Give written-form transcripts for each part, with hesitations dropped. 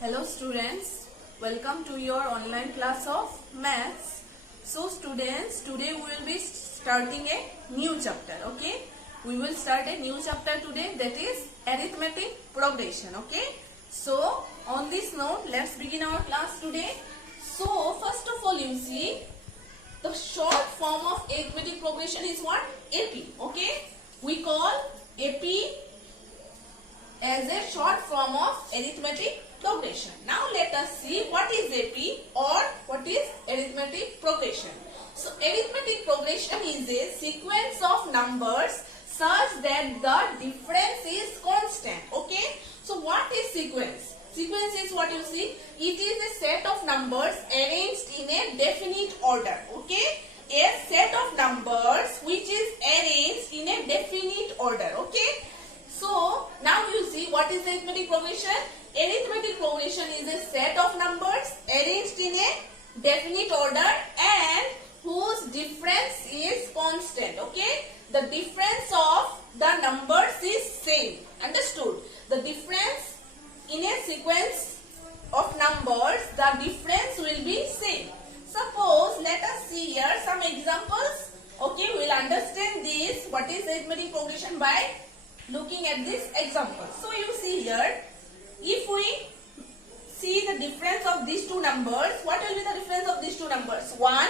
Hello students, welcome to your online class of maths. So students, today we will be starting a new chapter, okay? We will start a new chapter today, that is arithmetic progression, okay? So on this note, let's begin our class today. So first of all, you see the short form of arithmetic progression is what? AP, okay? We call AP as a short form of arithmetic progression. Now let us see what is AP or what is arithmetic progression. So arithmetic progression is a sequence of numbers such that the difference is constant. Okay. So what is sequence? Sequence is what you see. It is a set of numbers arranged in a definite order. Okay. A set of numbers which is arranged in a definite order. Okay. So now you see what is arithmetic progression. Arithmetic progression is a set of numbers arranged in a definite order and whose difference is constant. Okay, the difference of the numbers is same. Understood? The difference in a sequence of numbers, the difference will be same. Suppose let us see here some examples. Okay, we will understand this. What is arithmetic progression by looking at this example. So you see here, if we see the difference of these two numbers, what will be the difference of these two numbers? 1.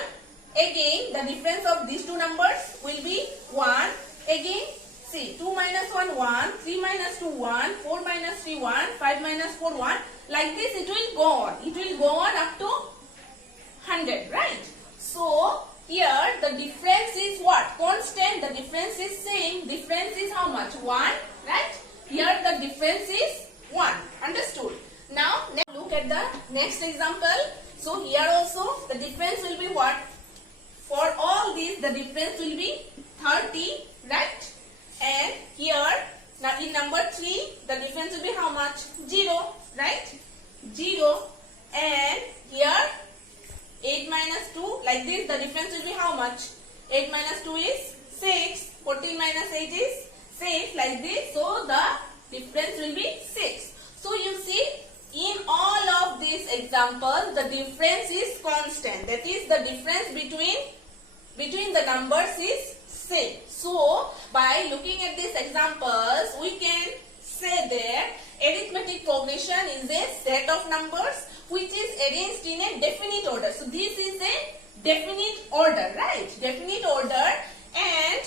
Again, the difference of these two numbers will be 1. Again, see, 2 minus 1, 1. 3 minus 2, 1. 4 minus 3, 1. 5 minus 4, 1. Like this, it will go on. It will go on up to 100, right? So, here the difference is what? Constant. The difference is same. Difference is how much? 1, right? Here the difference is 1. Understood? Now look at the next example. So here also the difference will be what? For all these the difference will be 30, right? And here now in number 3 the difference will be how much? 0, right? 0. And here 8 minus 2, like this the difference will be how much? 8 minus 2 is 6. 14 minus 8 is 6, like this. So the difference will be 6. So you see, in all of these examples, the difference is constant. That is, the difference between the numbers is same. So by looking at these examples, we can say that arithmetic progression is a set of numbers which is arranged in a definite order. So this is a definite order, right? Definite order, and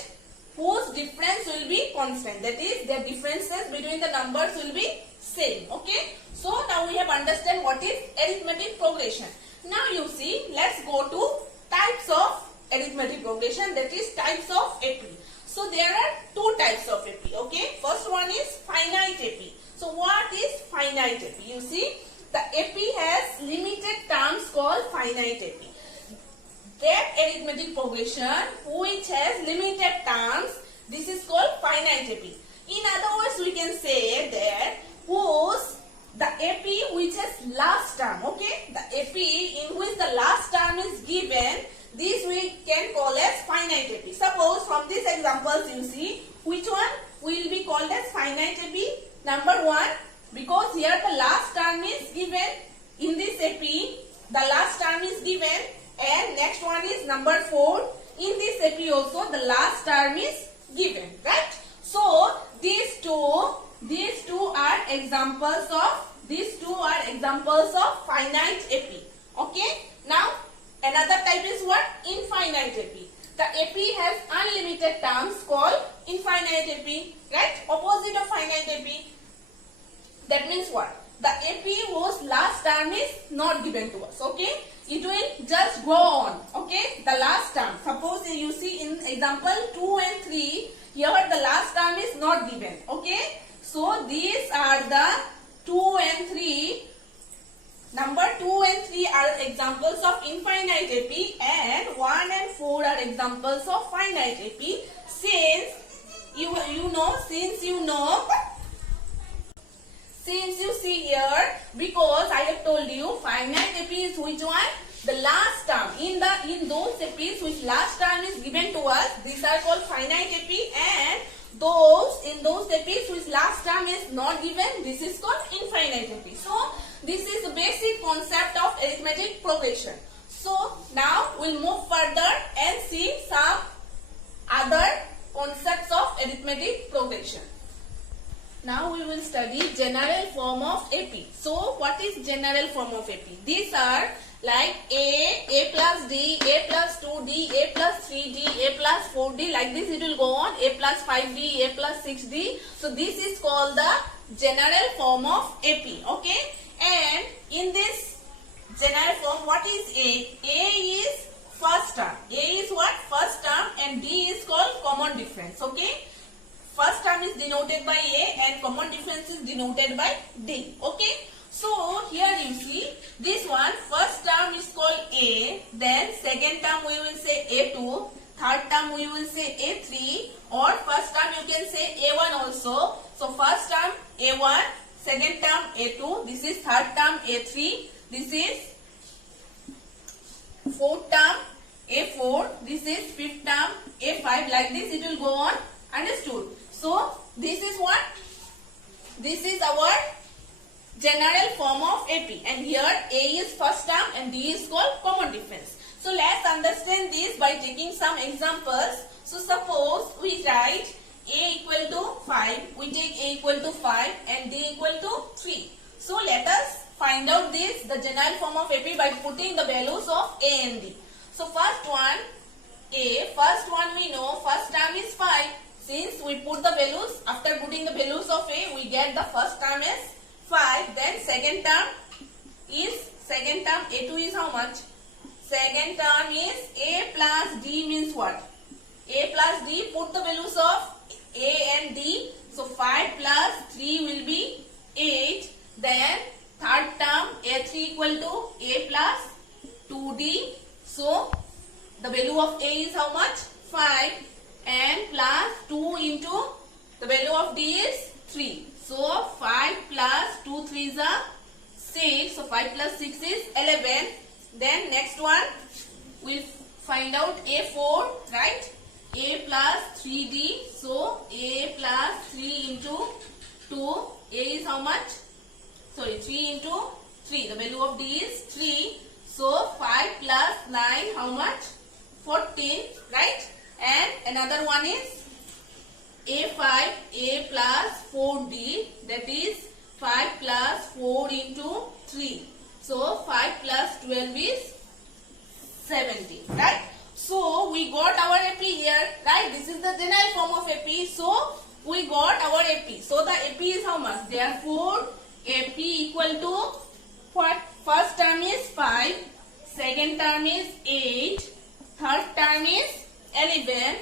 whose difference will be constant. That is, the differences between the numbers will be same. Okay. So now we have understand what is arithmetic progression. Now you see, let's go to types of arithmetic progression. That is types of AP. So there are two types of AP. Okay. First one is finite AP. So what is finite AP? You see, the AP has limited terms called finite AP. That arithmetic progression which has limited terms, this is called finite AP. In other words, we can say that whose the AP which has last term, okay, the AP in which the last term is given, this we can call as finite AP. Suppose from these examples you see, which one will be called as finite AP? Number 1, because here the last term is given in this AP, the last term is given, and next one is number 4. In this AP also the last term is given, right? So these two are examples of finite AP. Okay. Now another type is what? Infinite AP. The AP has unlimited terms called infinite AP, right? Opposite of finite AP. That means what? The AP whose last term is not given to us. Okay. It will just go on. Okay. The last term. Suppose you see in example 2 and 3. Here the last term is not given. Okay. So these are the 2 and 3. Number 2 and 3 are examples of infinite AP, and 1 and 4 are examples of finite AP. Since you see here, because I have told you finite AP is which one? The last term. In those APs which last term is given to us, these are called finite AP, and those APs which last term is not given, this is called infinite AP. So This is the basic concept of arithmetic progression. So now we'll move further and see some other concepts of arithmetic progression. Now we will study general form of AP. So what is general form of AP? These are like A plus D, A plus 2D, A plus 3D, A plus 4D. Like this it will go on. A plus 5D, A plus 6D. So this is called the general form of AP. Okay. And in this general form, what is A? A is first term. A is what? First term, and D is called common difference. Okay. First term is denoted by A and common difference is denoted by D. Okay. So here you see this one, first term is called A, then second term we will say A2, third term we will say A3, or first term you can say A1 also. So first term A1, second term A2, this is third term A3, this is fourth term A4, this is fifth term A5. Like this it will go on. Understood? So this is what? This is our general form of AP, and here A is first term and D is called common difference. So let's understand this by taking some examples. So suppose we write A equal to 5, we take A equal to 5 and D equal to 3. So let us find out this, the general form of AP, by putting the values of A and D. So first one, A, first one we know, first term is 5. Since we put the values, after putting the values of A, we get the first term as 5. Then second term A2 is how much? Second term is A plus D means what? A plus D, put the values of A and D. So 5 plus 3 will be 8. Then third term A3 equal to A plus 2D. So the value of A is how much? 5. And plus 2 into the value of D is 3. So 5 plus 2 3s are 6. So 5 plus 6 is 11. Then next one we'll find out A4, right? A plus 3D. So A plus 3 into 2. A is how much? Sorry, 3 into 3. The value of D is 3. So 5 plus 9, how much? 14, right? And another one is A5, A plus 4D, that is 5 plus 4 into 3. So 5 plus 12 is 17, right? So we got our AP here, right? This is the general form of AP. So we got our AP. So the AP is how much? Therefore AP equal to what? First term is 5, second term is 8, third term is 11,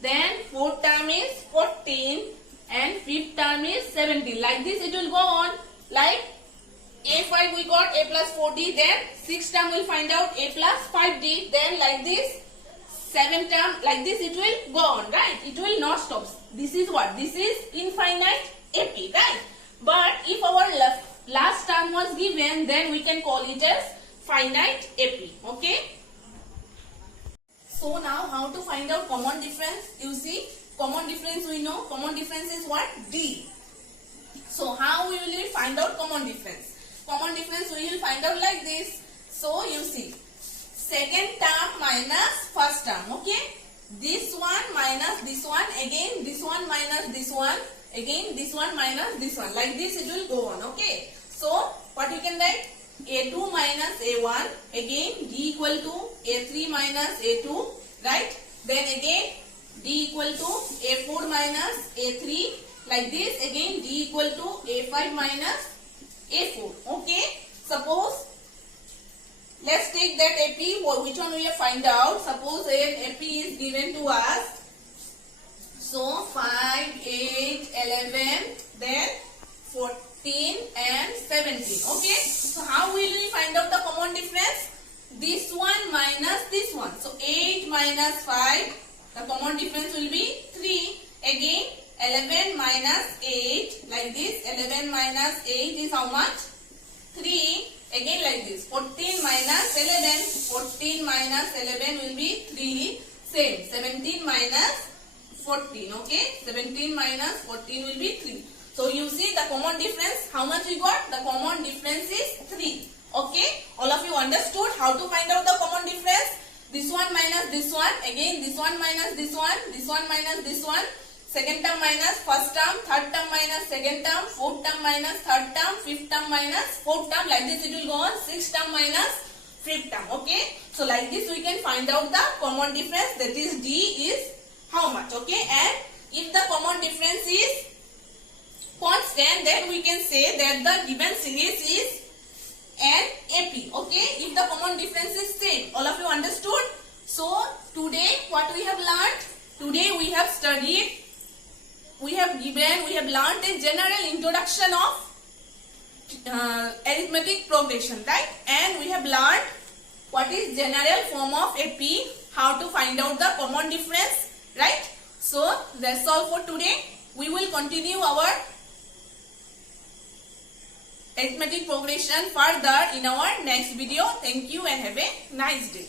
then fourth term is 14, and fifth term is 17. Like this it will go on. Like A5 we got A plus 4D, then sixth term we'll find out A plus 5D, then like this seventh term, like this it will go on, right? It will not stop. This is what? This is infinite AP, right? But if our last term was given, then we can call it as finite AP, okay? So now how to find out common difference? You see, common difference we know. Common difference is what? D. So how we will find out common difference? Common difference we will find out like this. So you see, second term minus first term, okay? This one minus this one, again this one minus this one, again this one minus this one. Like this it will go on, okay? So what you can write? A2 minus A1, again D equal to A3 minus A2, right? Then again D equal to A4 minus A3, like this, again D equal to A5 minus A4, okay? Suppose, let's take that AP, which one we have find out. Suppose an AP is given to us. So 5, 8, 11, then 14 and 17, okay? So how will we find out the common difference? This one minus this one. So 8 minus 5, the common difference will be 3. Again 11 minus 8, like this, 11 minus 8 is how much? 3. Again like this, 14 minus 11, 14 minus 11 will be 3. Same, 17 minus 14, okay? 17 minus 14 will be 3. So you see the common difference, how much we got? The common difference is 3. Okay, all of you understood how to find out the common difference? This one minus this one, again this one minus this one minus this one, second term minus first term, third term minus second term, fourth term minus third term, fifth term minus fourth term, like this it will go on, sixth term minus fifth term. Okay, so like this we can find out the common difference, that is D is how much. Okay, and if the common difference is constant, then we can say that the given series is an AP. Okay, if the common difference is same. All of you understood? So today what we have learned? Today we have studied, we have learned a general introduction of arithmetic progression, right? And we have learned what is general form of AP, how to find out the common difference, right? So that's all for today. We will continue our arithmetic progression further in our next video. Thank you and have a nice day.